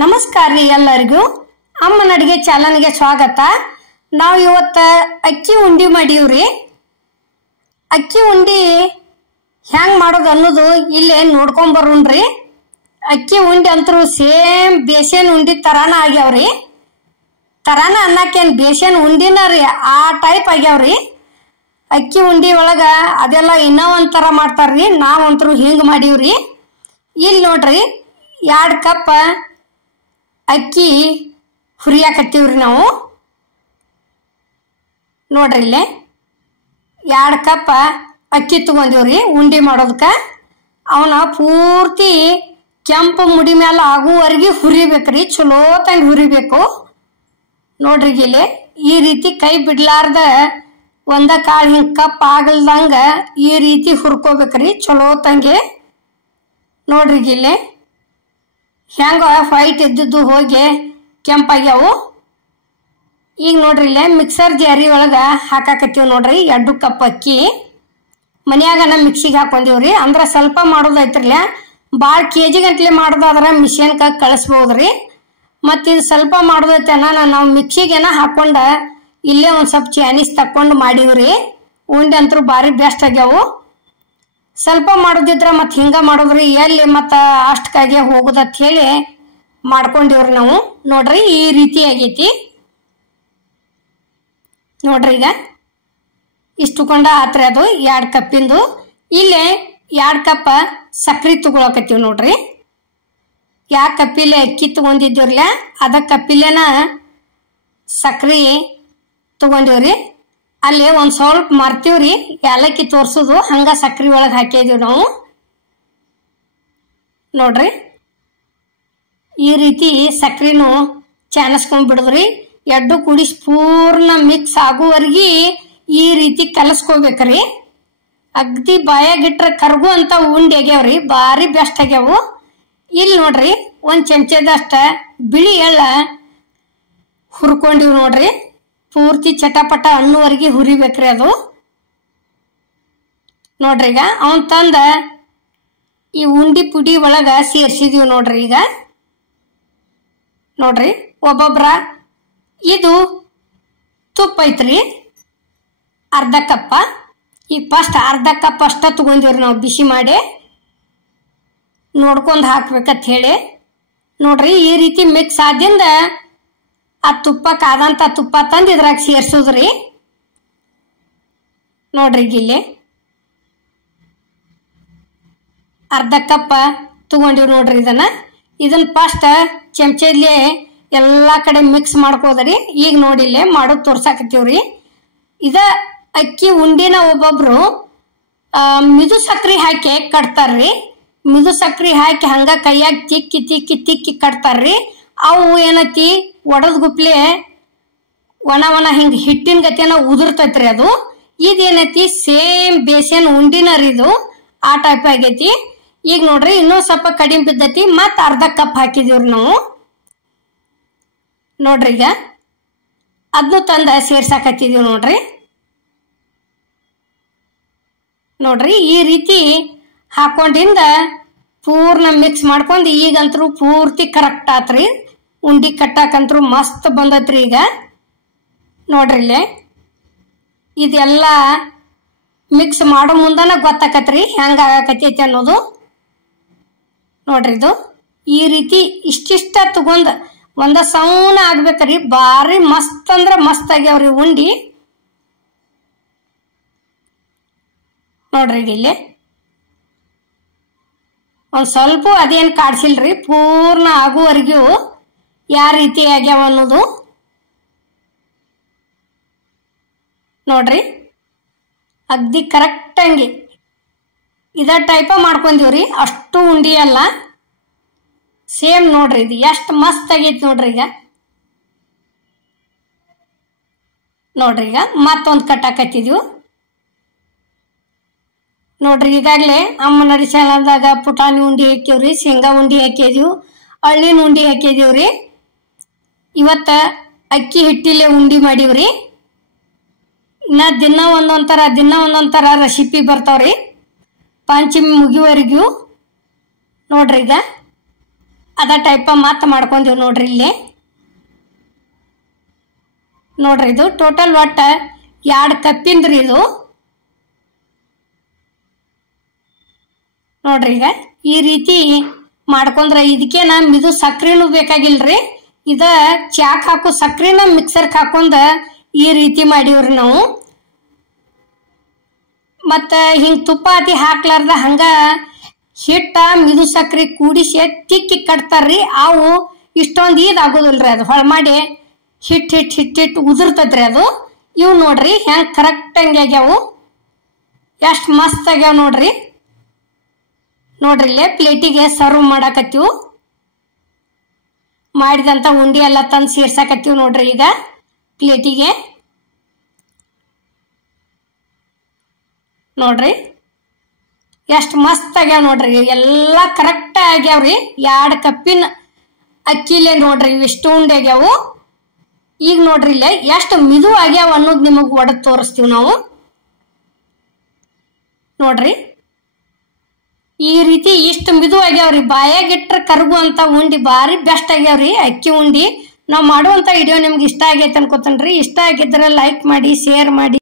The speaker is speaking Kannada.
ನಮಸ್ಕಾರ ರೀ ಎಲ್ಲರಿಗೂ ಅಮ್ಮನ ಅಡಿಗೆ ಚಾನಲ್ಗೆ ಸ್ವಾಗತ. ನಾವು ಇವತ್ತು ಅಕ್ಕಿ ಉಂಡಿ ಮಾಡೀವ್ರಿ. ಅಕ್ಕಿ ಉಂಡಿ ಹ್ಯಾಂಗ್ ಮಾಡೋದು ಅನ್ನೋದು ಇಲ್ಲೇ ನೋಡ್ಕೊಂಡ್ ಬರೋಣ್ರಿ. ಅಕ್ಕಿ ಉಂಡಿ ಅಂತರೂ ಸೇಮ್ ಬೇಸನ್ ಉಂಡಿ ತರಾನ ಆಗ್ಯಾವ್ರಿ. ತರಾನ ಅನ್ನಕ್ಕೇನು ಬೇಸನ್ ಉಂಡಿನ ರೀ, ಆ ಟೈಪ್ ಆಗ್ಯಾವ್ರಿ. ಅಕ್ಕಿ ಉಂಡಿ ಒಳಗ ಅದೆಲ್ಲ ಇನ್ನೂ ಒಂಥರ ಮಾಡ್ತಾರ್ರಿ, ನಾವಂತರೂ ಹಿಂಗೆ ಮಾಡೀವ್ರಿ. ಇಲ್ಲಿ ನೋಡ್ರಿ 2 ಕಪ್ ಅಕ್ಕಿ ಹುರಿಯಾಕತ್ತೀವ್ರಿ ನಾವು. ನೋಡ್ರಿ ಇಲ್ಲೇ 2 ಕಪ್ ಅಕ್ಕಿ ತಗೊಂಡಿವ್ರಿ ಉಂಡಿ ಮಾಡೋದಕ್ಕೆ. ಅವನ ಪೂರ್ತಿ ಕೆಂಪು ಮುಡಿ ಮೇಲೆ ಆಗುವವರೆಗೆ ಹುರಿಬೇಕ್ರಿ, ಚಲೋ ತಂಗಿ ಹುರಿಬೇಕು. ನೋಡ್ರಿ ಇಲ್ಲಿ ಈ ರೀತಿ ಕೈ ಬಿಡ್ಲಾರ್ದ ಒಂದ ಕಾಳು ಹಿಂಗೆ ಕಪ್ ಆಗಲ್ದಂಗ ಈ ರೀತಿ ಹುರ್ಕೋಬೇಕ್ರಿ ಚಲೋ ತಂಗಿ. ನೋಡ್ರಿ ಇಲ್ಲಿ ಹೆಂಗ ವೈಟ್ ಇದ್ದಿದ್ದು ಹೋಗಿ ಕೆಂಪಾಗ್ಯಾವು. ಈಗ ನೋಡ್ರಿ ಇಲ್ಲೇ ಮಿಕ್ಸರ್ ಜಾರಿ ಒಳಗ ಹಾಕಾಕತ್ತೀವಿ ನೋಡ್ರಿ 2 ಕಪ್ ಅಕ್ಕಿ. ಮನ್ಯಾಗ ಮಿಕ್ಸಿಗೆ ಹಾಕೊಂಡಿವ್ರಿ. ಅಂದ್ರೆ ಸ್ವಲ್ಪ ಮಾಡೋದೈತ್ರಲ್ಲ, ಭಾಳ KG ಗಂಟ್ಲೆ ಮಾಡೋದಾದ್ರೆ ಮಿಷಿನ್ಗೆ ಕಳಿಸ್ಬೋದ್ರಿ. ಮತ್ತು ಇದು ಸ್ವಲ್ಪ ಮಾಡೋದೈತೆನ ನಾವು ಮಿಕ್ಸಿಗೆನ ಹಾಕೊಂಡ ಇಲ್ಲೇ ಒಂದು ಸ್ವಲ್ಪ ಚಾನೀಸ್ ತಕ್ಕೊಂಡು ಮಾಡೀವ್ರಿ. ಉಂಡೆ ಅಂತರೂ ಭಾರಿ ಬೆಸ್ಟ್ ಆಗ್ಯಾವು. ಸ್ವಲ್ಪ ಮಾಡೋದಿದ್ರೆ ಮತ್ತು ಹಿಂಗೆ ಮಾಡೋದ್ರಿ, ಎಲ್ಲಿ ಮತ್ತು ಅಷ್ಟಕ್ಕಾಗೆ ಹೋಗೋದತ್ ಹೇಳಿ ಮಾಡ್ಕೊಂಡಿವ್ರಿ ನಾವು. ನೋಡ್ರಿ ಈ ರೀತಿ ಆಗೈತಿ. ನೋಡ್ರಿ ಈಗ ಇಷ್ಟು ಕೊಂಡ ಆತ್ರಿ ಅದು 2 ಕಪ್ಪಿಂದು. ಇಲ್ಲೇ 2 ಕಪ್ ಸಕ್ರೆ ತಗೊಳಕತ್ತೀವಿ ನೋಡ್ರಿ. 2 ಕಪ್ಪಿಲೆ ಅಕ್ಕಿ ತಗೊಂಡಿದ್ದೀವ್ರಲ್ಲ, ಅದ ಕಪ್ಪಿಲೇನ ಸಕ್ರೆ ತಗೊಂಡಿವ್ರಿ. ಅಲ್ಲಿ ಒಂದು ಸ್ವಲ್ಪ ಮರ್ತೀವ್ರಿ, ಏಲಕ್ಕಿ ತೋರ್ಸೋದು ಹಂಗ ಸಕ್ರೆ ಒಳಗೆ ಹಾಕಿದೀವಿ ನಾವು. ನೋಡ್ರಿ ಈ ರೀತಿ ಸಕ್ರೆನು ಚಾನಸ್ಕೊಂಡ್ ಬಿಡುದ್ರಿ. 2 ಕುಡಿಸಿ ಪೂರ್ಣ ಮಿಕ್ಸ್ ಆಗುವವರೆಗೆ ಈ ರೀತಿ ಕಲಸ್ಕೋಬೇಕ್ರಿ. ಅಗ್ದಿ ಬಾಯಾಗಿಟ್ರೆ ಕರ್ಗು ಅಂತ ಉಂಡಿ ಆಗ್ಯಾವ್ರಿ, ಭಾರಿ ಬೆಸ್ಟ್ ಆಗ್ಯಾವು. ಇಲ್ಲಿ ನೋಡ್ರಿ 1 ಚಮಚದಷ್ಟ ಬಿಳಿ ಎಳ್ಳ ಹುರ್ಕೊಂಡಿವ್ ನೋಡ್ರಿ. ಪೂರ್ತಿ ಚಟಪಟ ಅನ್ನುವರೆಗೆ ಹುರಿಬೇಕ್ರಿ ಅದು. ನೋಡ್ರಿ ಈಗ ಅವನ್ ತಂದ ಈ ಉಂಡಿ ಪುಡಿ ಒಳಗ ಸೇರ್ಸಿದೀವಿ ನೋಡ್ರಿ. ಈಗ ನೋಡ್ರಿ ಒಬ್ಬೊಬ್ರ ಇದು ತುಪ್ಪ ಐತ್ರಿ ಅರ್ಧ ಕಪ್ಪ. ಈಗ ಫಸ್ಟ್ ಅರ್ಧ ಕಪ್ ಅಷ್ಟ ತಗೊಂಡಿವ್ರಿ ನಾವು ಬಿಸಿ ಮಾಡಿ, ನೋಡ್ಕೊಂಡು ಹಾಕ್ಬೇಕಂತ ಹೇಳಿ. ನೋಡ್ರಿ ಈ ರೀತಿ ಮಿಕ್ಸ್ ಆದಿಂದ ಆ ತುಪ್ಪ ಕಾದಂತ ತುಪ್ಪ ತಂದು ಇದ್ರಾಗ ಸೇರ್ಸೋದ್ರಿ. ನೋಡ್ರಿ ಇಲ್ಲಿ ಅರ್ಧ ಕಪ್ ತಗೊಂಡಿವ್ ನೋಡ್ರಿ. ಇದನ್ನ ಫಸ್ಟ್ ಚಮಚಲ್ಲಿ ಎಲ್ಲಾ ಕಡೆ ಮಿಕ್ಸ್ ಮಾಡ್ಕೋದ್ರಿ. ಈಗ ನೋಡಿಲ್ಲೇ ಮಾಡೋದು ತೋರ್ಸಾಕತ್ತೀವ್ರಿ. ಇದ ಅಕ್ಕಿ ಉಂಡಿನ ಒಬ್ಬೊಬ್ರು ಮಿದು ಸಕ್ರಿ ಹಾಕಿ ಕಟ್ತಾರ್ರಿ. ಮಿದು ಸಕ್ರಿ ಹಾಕಿ ಹಂಗ ಕೈಯಾಗ ತಿಕ್ಕಿ ತಿಕ್ಕಿ ತಿಕ್ಕಿ ಕಟ್ತಾರ್ರಿ. ಅವು ಏನತಿ ಒಡದ್ ಗುಪ್ಲೆ ಒಣ ಹಿಂಗ ಹಿಟ್ಟಿನ ಗತಿನ ಉದುರ್ತೈತ್ರಿ ಅದು. ಇದೇನೈತಿ ಸೇಮ್ ಬೇಸನ್ ಉಂಡಿನರಿ ಇದು, ಆ ಟೈಪ್ ಆಗೈತಿ. ಈಗ ನೋಡ್ರಿ ಇನ್ನೂ ಸ್ವಲ್ಪ ಕಡಿಮೆ ಬಿದ್ದೈತಿ, ಮತ್ ಅರ್ಧ ಕಪ್ ಹಾಕಿದೀವ್ರಿ ನಾವು. ನೋಡ್ರಿ ಈಗ ಅದನ್ನು ತಂದ ಸೇರ್ಸಾಕತ್ತಿದೀವಿ ನೋಡ್ರಿ. ನೋಡ್ರಿ ಈ ರೀತಿ ಹಾಕೊಂಡಿಂದ ಪೂರ್ಣ ಮಿಕ್ಸ್ ಮಾಡ್ಕೊಂಡು ಈಗಂತರೂ ಪೂರ್ತಿ ಕರೆಕ್ಟ್ ಆತ್ರಿ. ಉಂಡಿ ಕಟ್ಟಾಕಂತ್ರು ಮಸ್ತ್ ಬಂದತ್ರಿ. ಈಗ ನೋಡ್ರಿ ಇಲ್ಲೇ ಇದೆಲ್ಲ ಮಿಕ್ಸ್ ಮಾಡೋ ಮುಂದನ ಗೊತ್ತಾಕತ್ರಿ ಹೆಂಗ ಆಗಾಕತ್ತೈತಿ ಅನ್ನೋದು. ನೋಡ್ರಿ ಇದು ಈ ರೀತಿ ಇಷ್ಟಿಷ್ಟ ತಗೊಂಡ್ ಒಂದ ಸೌನ ಆಗ್ಬೇಕ್ರಿ. ಭಾರಿ ಮಸ್ತ್ ಅಂದ್ರ ಮಸ್ತ್ ಆಗ್ಯಾವ್ರಿ ಉಂಡಿ. ನೋಡ್ರಿ ಇಲ್ಲಿ ಒಂದ್ ಸ್ವಲ್ಪ ಅದೇನ್ ಕಾಡ್ಸಿಲ್ರಿ, ಪೂರ್ಣ ಆಗುವವರೆಗೂ ಯಾವ ರೀತಿ ಆಗ್ಯಾವ ಅನ್ನೋದು. ನೋಡ್ರಿ ಅಗ್ದಿ ಕರೆಕ್ಟ್ ಹಂಗೆ ಇದ ಟೈಪ ಮಾಡ್ಕೊಂಡಿವ್ರಿ. ಅಷ್ಟು ಉಂಡಿ ಅಲ್ಲ, ಸೇಮ್ ನೋಡ್ರಿ ಇದು ಎಷ್ಟು ಮಸ್ತ್ ಆಗೈತಿ ನೋಡ್ರಿ. ಈಗ ನೋಡ್ರಿ ಈಗ ಮತ್ತೊಂದು ಕಟ್ಟಾಕತ್ತಿದ್ವು ನೋಡ್ರಿ. ಈಗಾಗಲೇ ಅಮ್ಮನ ಅಡಿಗೆ ಚಾನಲ್ದಾಗ ಪುಟಾಣಿ ಉಂಡಿ ಹಾಕಿವ್ರಿ, ಶೇಂಗಾ ಉಂಡಿ ಹಾಕಿದೀವಿ, ಅಳ್ಳಿನ ಉಂಡಿ ಹಾಕಿದೀವ್ರಿ. ಇವತ್ತ ಅಕ್ಕಿ ಹಿಟ್ಟಿಲೆ ಉಂಡಿ ಮಾಡೀವ್ರಿ. ಇನ್ನ ದಿನ ಒಂದೊಂದ್ ತರ ರೆಸಿಪಿ ಬರ್ತಾವ್ರಿ ಪಂಚಮಿ ಮುಗಿವರೆಗೂ. ನೋಡ್ರಿ ಈಗ ಅದ ಟೈಪ ಮತ್ತೆ ಮಾಡ್ಕೊಂತೀವಿ ನೋಡ್ರಿ. ಇಲ್ಲಿ ನೋಡ್ರಿ ಇದು ಟೋಟಲ್ ಒಟ್ಟ 2 ಕಪ್ಪಿಂದ್ರಿ ಇದು. ನೋಡ್ರಿ ಈಗ ಈ ರೀತಿ ಮಾಡ್ಕೊಂಡ್ರೆ ಇದಕ್ಕೇನ ಮಿದು ಸಕ್ರಿನೂ ಬೇಕಾಗಿಲ್ರಿ. ಇದ ಚಾಕ್ ಹಾಕೋ ಸಕ್ರಿನ ಮಿಕ್ಸರ್ಗೆ ಹಾಕೊಂಡ ಈ ರೀತಿ ಮಾಡೀವ್ರಿ ನಾವು. ಮತ್ತ ಹಿಂಗ್ ತುಪ್ಪ ಅತಿ ಹಾಕ್ಲಾರ್ದ ಹಂಗ ಹಿಟ್ಟ ಮಿದು ಸಕ್ರಿ ಕೂಡಿಸಿ ತಿಕ್ಕಿ ಕಟ್ತಾರ್ರಿ. ಅವು ಇಷ್ಟೊಂದು ಇದಾಗೋದಿಲ್ರಿ, ಅದು ಹೊಳ ಮಾಡಿ ಹಿಟ್ಟು ಉದುರ್ತದ್ರಿ ಅದು. ಇವು ನೋಡ್ರಿ ಹೆಂಗ್ ಕರೆಕ್ಟ್ ಹಂಗೆ ಆಗ್ಯಾವು, ಎಷ್ಟು ಮಸ್ತ್ ಆಗ್ಯಾವ ನೋಡ್ರಿ. ನೋಡ್ರಿ ಇಲ್ಲೇ ಪ್ಲೇಟಿಗೆ ಸರ್ವ್ ಮಾಡಾಕತ್ತೀವಿ. ಮಾಡಿದಂತ ಉಂಡಿ ಎಲ್ಲ ತಂದು ಸೇರ್ಸಾಕತ್ತೀವಿ ನೋಡ್ರಿ ಈಗ ಪ್ಲೇಟಿಗೆ. ನೋಡ್ರಿ ಎಷ್ಟು ಮಸ್ತ್ ಆಗ್ಯಾವ ನೋಡ್ರಿ, ಎಲ್ಲ ಕರೆಕ್ಟ್ ಆಗ್ಯಾವ್ರಿ. 2 ಕಪ್ಪಿನ ಅಕ್ಕಿಲೆ ನೋಡ್ರಿ ಇಷ್ಟು ಉಂಡೆ ಆಗ್ಯಾವು. ಈಗ ನೋಡ್ರಿ ಇಲ್ಲೇ ಎಷ್ಟು ಮಿದು ಆಗ್ಯಾವ ಅನ್ನೋದು ನಿಮಗೆ ಒಡೆದು ತೋರಿಸ್ತೀವಿ ನಾವು. ನೋಡ್ರಿ ಈ ರೀತಿ ಇಷ್ಟು ಮಿದು ಆಗ್ಯಾವ್ರಿ. ಬಾಯಾಗಿಟ್ರ ಕರ್ಗು ಅಂತ ಉಂಡಿ ಭಾರಿ ಬೆಸ್ಟ್ ಆಗ್ಯಾವ್ರಿ ಅಕ್ಕಿ ಉಂಡಿ. ನಾವು ಮಾಡುವಂತ ವಿಡಿಯೋ ನಿಮ್ಗೆ ಇಷ್ಟ ಆಗೈತೆ ಅನ್ಕೋತೇನ್ರಿ. ಇಷ್ಟ ಆಗಿದ್ರೆ ಲೈಕ್ ಮಾಡಿ, ಶೇರ್ ಮಾಡಿ.